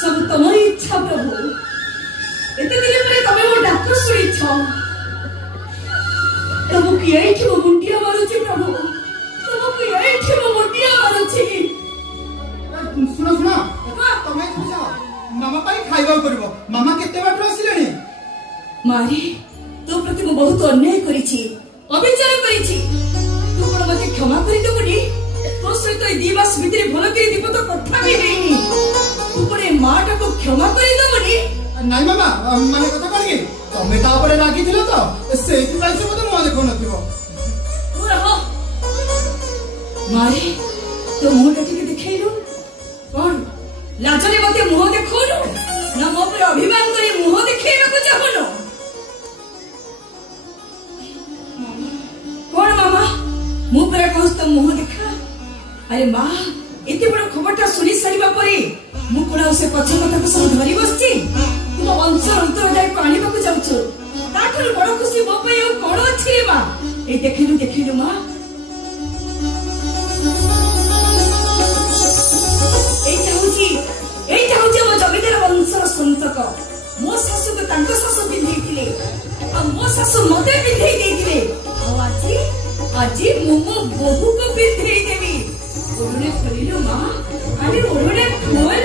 सब तुम्हारी इच्छा प्रभु एते दिन पर तमे मोटा शुणिछ तुमको यही मो मुंडिया मारुची प्रभु तुमको यही मो मुंडिया मारुची सुनो सुनो तमे जाओ मामा पाई खाइबा करबो मामा केते बाटर आसिलेनी मारी तो प्रति मु बहुत अन्याय करिछि अविचार करिछि तू कोन मते क्षमा करि दबुनी तो सहित 2 मास भितरे भलो करी दीप तो कथा भी हेनी तू कोन माटा को क्षमा करि दबुनी नाइ मामा माने कथा करगे तमे ता ऊपर रागी थिलो तो सेति पाई से मते मुआ देखो नथिबो तू रहो मारी तो मुटा टिके देखैलु कोन लाजरे मते मुह देखौनु ना मो पर अभिमान करी मुह देखैबा को चाहनु कोन मामा मु पर कहस त मुह देखा अरे मां एते बड़ खबरटा सुनी सारिबा परे मु कोना से पछ कथा को सब धरि बसछि तुम वंश उत्तर जाय पानी बाकू जाउछु ताठर बड़ खुशी मो पे कोन अछि रे मां ए देखिलु मां एटा होची मो जमीदार वंशर संतक मो सासु को तांको सासु बिंधि थिले आ मो सासु मते बिंधि देथिले आज मो बहु को बिंधि देबी ओरणे खोलिलो मां अरे ओरणे खोला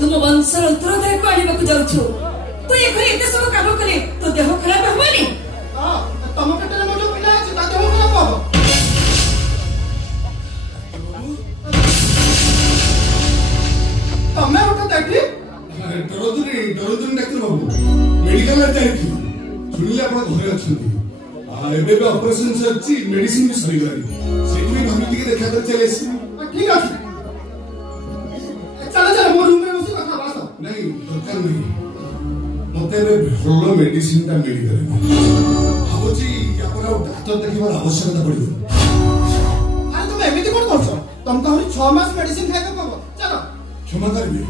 तुम वंशर उत्तराधिकारी को आने को जाउछु तो ये घरे एते सब काम करे तो देह खराब होबनी हां तम पेटरे मोटो पिला अछि ता देह खराब हो तमे उठा देखि डरोदरी डरंतुनी डाक्टर बाबू मेडिकल जाइथि सुनिले आपण घरे अछंती एबे बे ऑपरेशन सरची मेडिसिन भी सरी गई सेठी भी भाभी के देखा कर चले ठीक अछि चलो चलो मोर रूम में बसी कथा बात नहीं दरकार नहीं मते बे भलो मेडिसिन ता मिली गले भाबुची आपण डॉक्टर देखिबार आवश्यकता पड़ी अरे तुम एमिति कोन करछो तुम कहरी 6 मास मेडिसिन खाइबे पड़ो चलो क्षमा करबे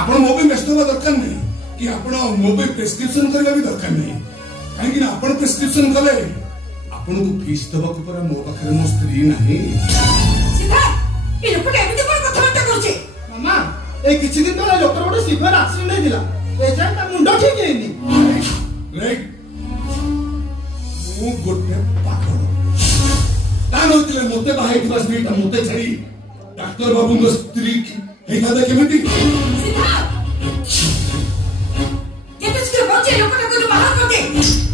आपण मो पे व्यस्त होबा दरकार नहीं कि आपण मो पे प्रेस्क्रिप्शन करबा भी दरकार नहीं काहे कि आपण प्रेस्क्रिप्शन कले आपण को फीस दबा को पर मो पाखरे मो स्त्री नहीं सीधा ए लोकटा एमिति कोन कथा बात करछे मामा ए किछि दिन तले डॉक्टर गोटे सिवियर एक्सीडेंट हेतिला ए जाय ता मुंडा ठीक हेनी राइट मु गोटे पागल ता नोतिले मते बाहाई थवा स्त्री ता मते छाड़ी डॉक्टर बाबू को स्त्री हे खादा केमिति सीधा केते स्त्री बचे लोकटा को बाहर कर दे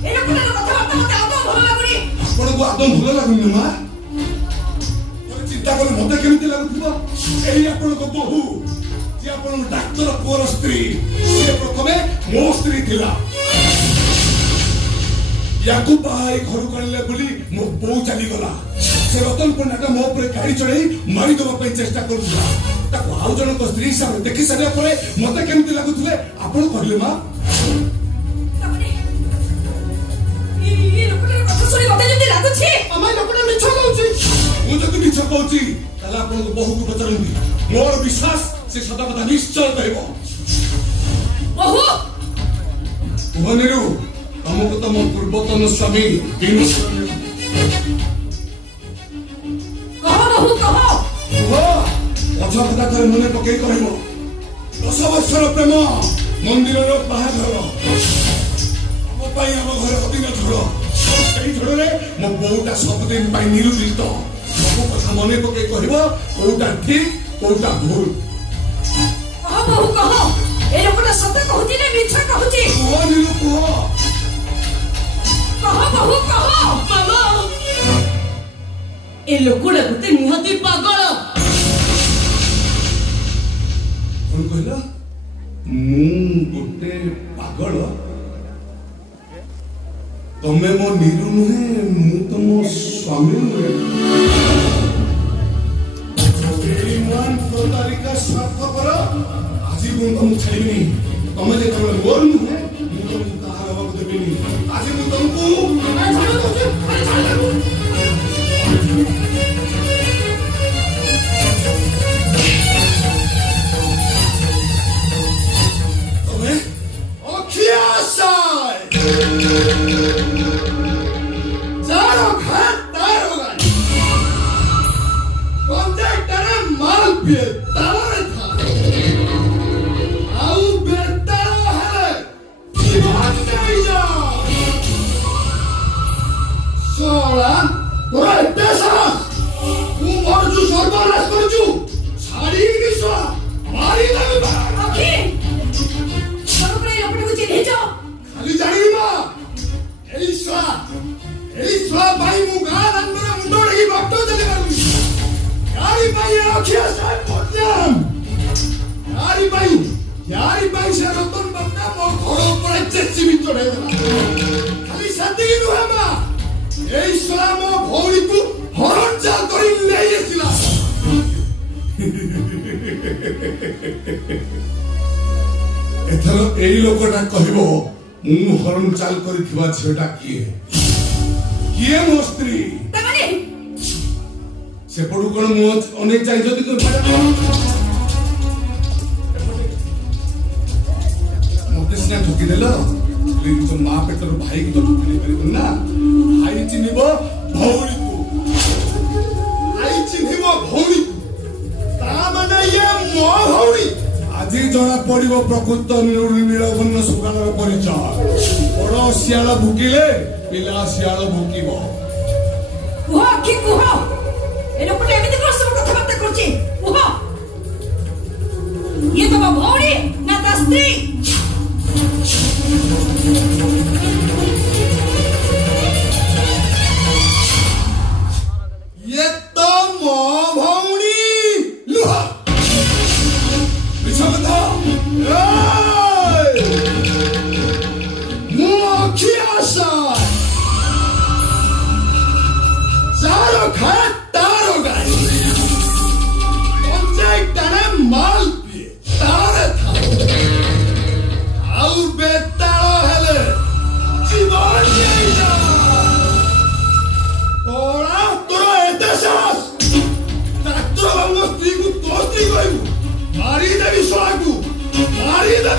ए लोकटा कथा बात मते आदो भलो लागुनी आपण को आदम भलो लागुनी मां चिंता कर मते केमिति लागुथिबो एही आपण को बहु जे आपण डॉक्टर पुअर स्त्री से प्रथमे मो स्त्री थिला याकू बाई घर करले बोली मो बो चली गला से रतन पंडाटा मो पर गाड़ी चढ़ाई मारी दबा पे चेष्टा करूला ताको आउ जन को स्त्री सामने देखि सारे परे मते केमिति लागुथले आपण कहले मां तमने ई लोकटा कथा सुनी मते जति लागुछि अमाय लोकटा मिछ कहउछि मु जति मिछ कहउछि ताला आपण को बहु को पचरंदी मोर विश्वास से सदा कथा निश्चय कहबो बहु भनिरु हमको तम पूर्वतन स्वामी कहो बहु कहो अच्छा कथा कर मने पकई कहबो 10 वर्षर प्रेम मंदिर रो बाहाघर मो पाई हम घर अदिन झड़ सेही झड़ रे मो बहुटा सब दिन पाई निरुदित सब कथा मने पकई कहबो कोटा ठीक कोटा भूल कहो बहु कहो ए लोकटा सत्य कहउछि ने मिछ कहउछि ओ निरु को कहो बहु कहो मामा ए लोकटा गुते निहति पागल कौन कहला मु गोटे पागल तमे मो निरु नुहे मु तुम स्वामी नुहे मान तो तारिका स्वार्थ कर आज मु तुम छाड़ीनी तमे जे तमे मोर नुहे मु तुम कहार हवा देबिनी आज मु तुमको एथर एई लोकटा कहबो मु हरण चाल करिथिबा झेटा किए मो स्त्री तमने से पडु कोन मो अनेक जाई जदी को मते सिना ठकी देलो लेकिन तो मां पेटर भाई की तो ठकी नहीं परिबो ना भाई चिनिबो भौरी को भाई चिनिबो भौरी ता माने ये मो भौरी আজি জনা পড়িব প্রকৃত নীলবর্ণ সুগানর পরিচয় বড় শিয়াল ভুকিলে পিলা শিয়াল ভুকিব কুহ কি কুহ এ লোকটা এমিতি কোন সব কথাবার্তা করছে কুহ ইয়ে তো ভৌরি না তা স্ত্রী ये तो मो भौरी लुहा बिछा बता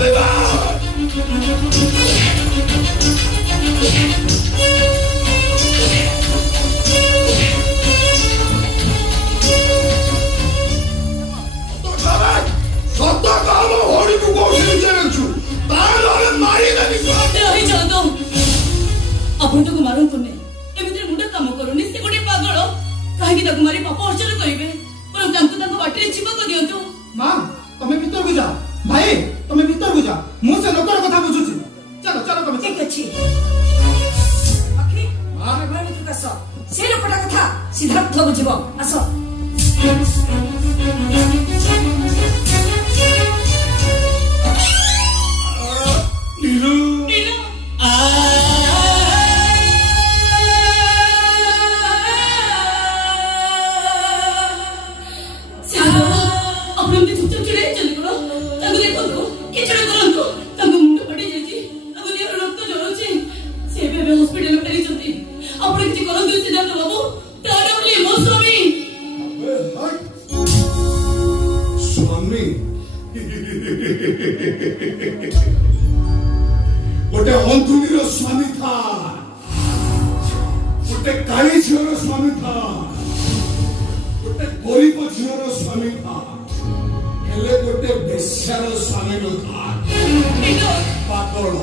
ଦେବା ସତ କାମ ଭଉଣୀକୁ କହୁଛି ଜାଣିଛୁ ତାହେଲେ ମାରିଦେବି ରହିଯାଆନ୍ତୁ ଆପଣ ତାକୁ ମାରନ୍ତୁନି ଏମିତିରେ ମୁଣ୍ଡ କାମ କରୁନି ସେ ଗୋଟେ ପାଗଳ କାହିଁକି ତାକୁ ମାରି ପାପ ଅର୍ଜନ କରିବେ ବରଂ ତାଙ୍କୁ ତାଙ୍କ ବାଟରେ ଜୀବନ ଦିଅନ୍ତୁ ମା ତମେ ଭିତରକୁ ଯା ଭାଇ ତମେ ଭିତରକୁ ଯା ମୁଁ ସେ ଲୋକର କଥା ବୁଝୁଛି ଚାଲ ଚାଲ ତମେ ଠିକ ଅଛି ସେ ଲୋକଟା କଥା ସିଦ୍ଧାର୍ଥ ବୁଝିବ ଆସ गोटे अंधुनीर स्वामी था गोटे काली झीर स्वामी था गोटे गरीब झीर स्वामी था हेले गोटे बेश्यार स्वामी न था पागल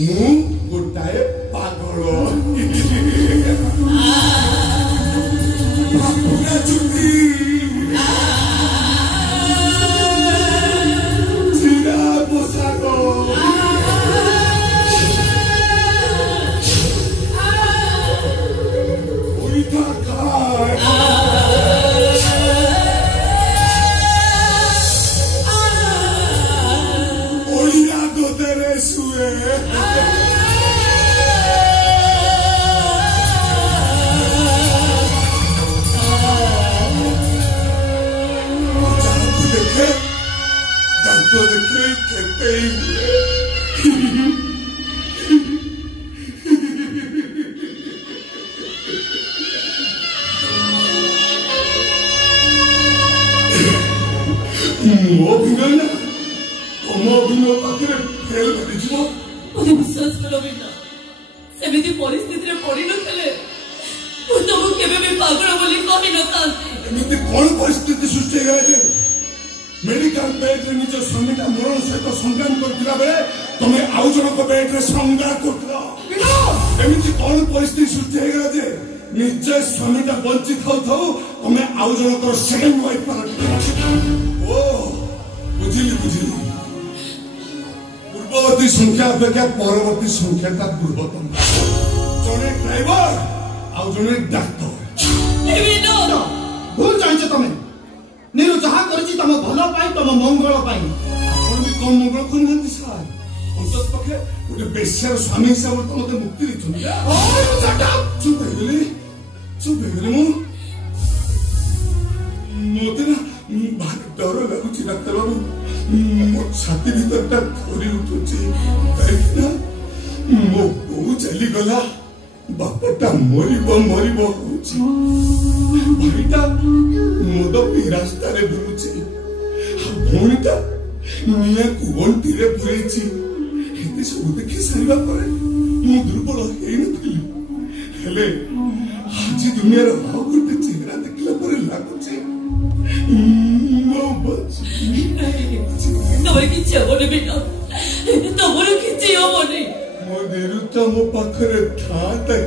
मु गोटाए पागल विश्वास करो बिना सेमिति परिस्थिति पड़ी नथिले तुम केबे भी पागल बोली कहि न थांती एमिति कोन परिस्थिति सृष्टि हे जे मेडिकल बेड रे निज स्वामीटा मरण सहित संग्राम करथिला बेले तमे आउ जणक बेड रे संग्राम करथिला एमिति कोन परिस्थिति सृष्टि हे जे निज स्वामीटा बंची थाउ थाउ तमे आउ जणक सेकेंड वाइफ पर ओ बुझिली पूर्ववर्ती संख्या अपेक्षा परवर्ती संख्या पूर्वतम जड़े ड्राइवर आउ जड़े डाक्टर भूल जाइछ तमे नीरु जहा करछि तम भलो पाई तम मंगल पाई आपण भी कम मंगल करनथि सर अंतत पक्षे गोटे बेश्यार स्वामी हिसाब तो मते मुक्ति दिथुन ओ जाटा चुप हेगली मु मोते ना भारी डर लागुछि डाक्टर बाबू मो छाती भीतर थोड़ी उठुची कहीं मो बो चली गला बापटा मरिबो भाईटा मोद भी रास्ता रे बुलुची भौणीटा निया कुवंटी रे पुरेची एते सब देखि सारिबा परे मु दुर्बल हेई नथिली हेले आज दुनिया रो भाव गुटे चेहरा देखला परे लागुची तमर किछि होबनी बेटा तमर किछि होबनी मो देरुता मो पाखरे था तक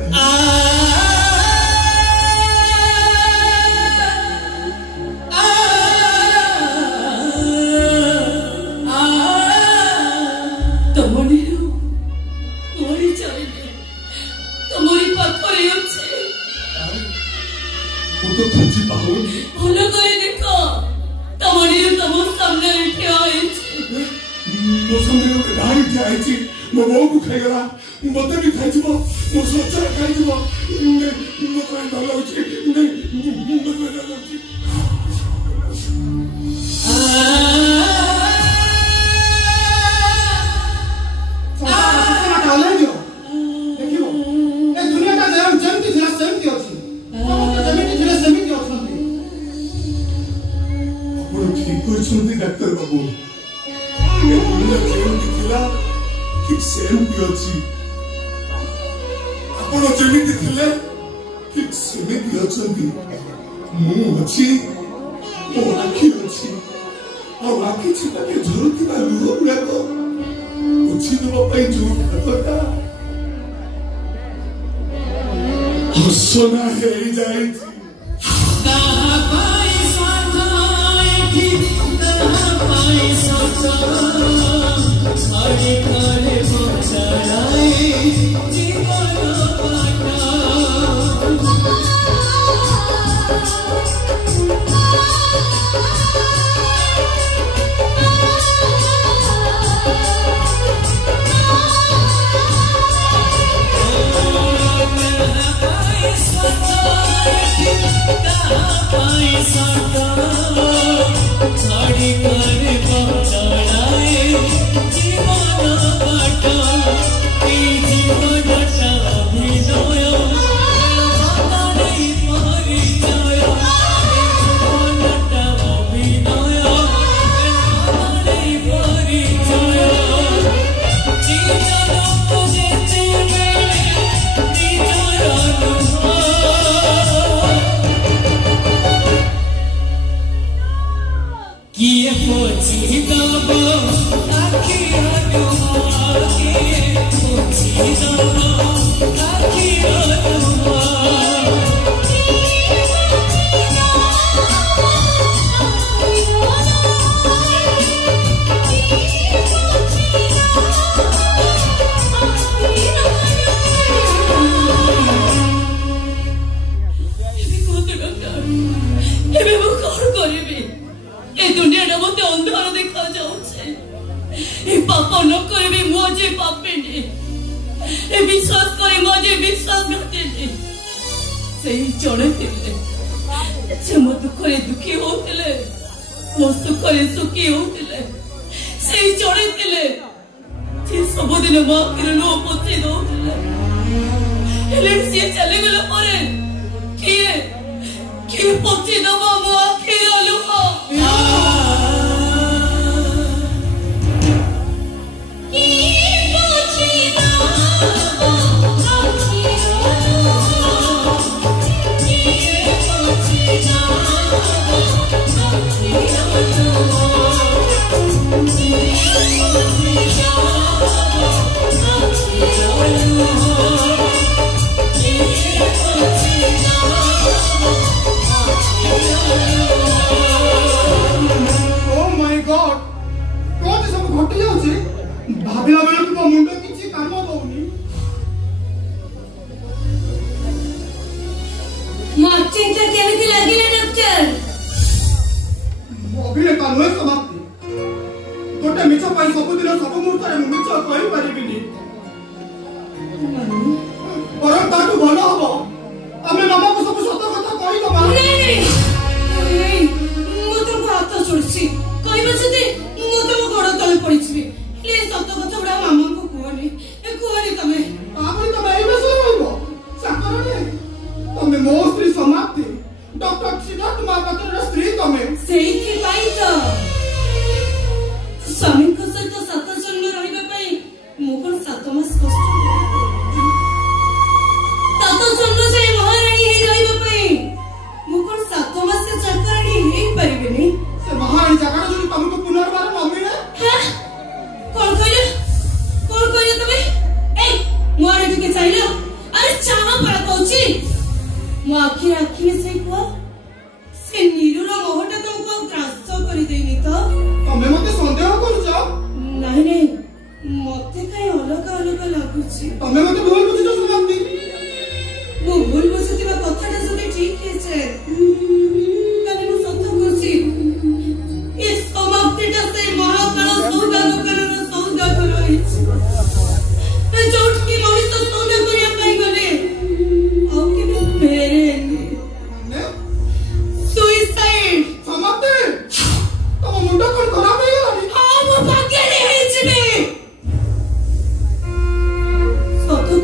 तमरी मोरी चाइले तमरी पाखरे अछि वो तो खोजी पाऊ भलो करे देखो तमरी तम सामने ठिया अछि मो सामने गाड़ी ठिया अछि मो बो को खाई गला मते भी खाई जीवो मो सोचा खाई जीवो मो काय डलो अछि मो काय डलो अछि डाक्टर बाबू थिला ठीक सेमती अछि आपण जेमिति थिले ठीक सेमिति अछंती मु अछि ओ आखि अछि और आखि छिटा के झरुती बा लुह गुड़ाको उछि देबा पई जो कथा हसना हे जाई कहा पाई साथाई थी कहा पाई साथाई अरे करे बचाए जीवन पाटा ସତ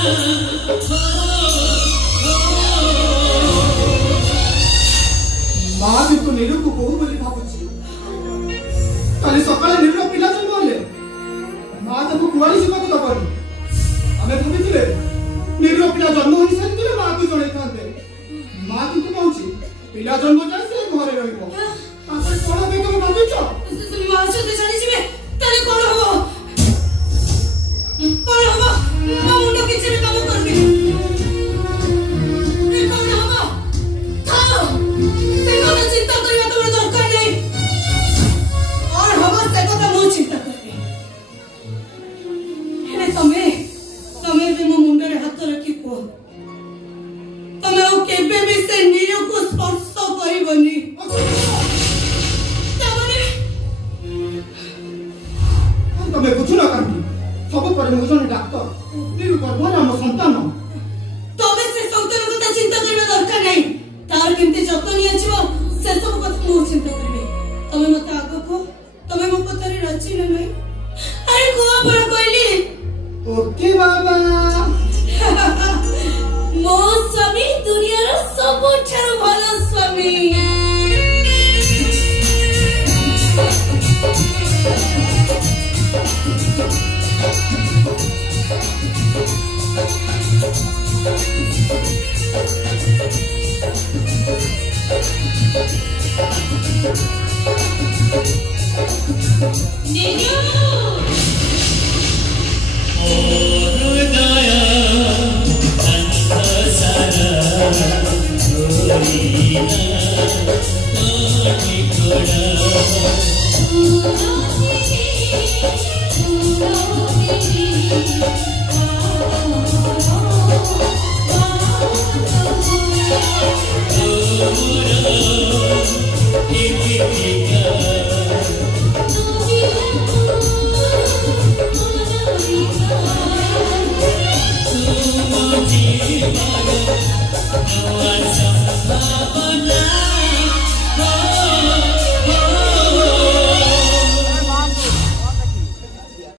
माँ किंतु नीरू को बहु बोली भावुची काली सकाळे नीरू पिला जन्म हेले माँ ताको कुआरी जीवाको दबनी आमे भाबिथिले नीरू पिला जन्म होई सतिले माँ को जणै थांते माँ किंतु कहूची पिला जन्म जाय से घरे रहिबो आपण कोन बे तमे भाबिछ माँ से जानि छिबे ताले कोन हबो मो मुंडो किछि भी काम करबे ए कोन हबो थाओ से कोन चिंता करिया तोर दरकार नै और हबो से কথা मो चिंता करबे हेले तमे भी मो मुंडे हाथ रखी को तमे ओ केबे भी से नीरो को स्पर्श करिवनी तमे बुझुना कांदी सब पर मो जने डाक्टर नीरू गर्भ हम संतान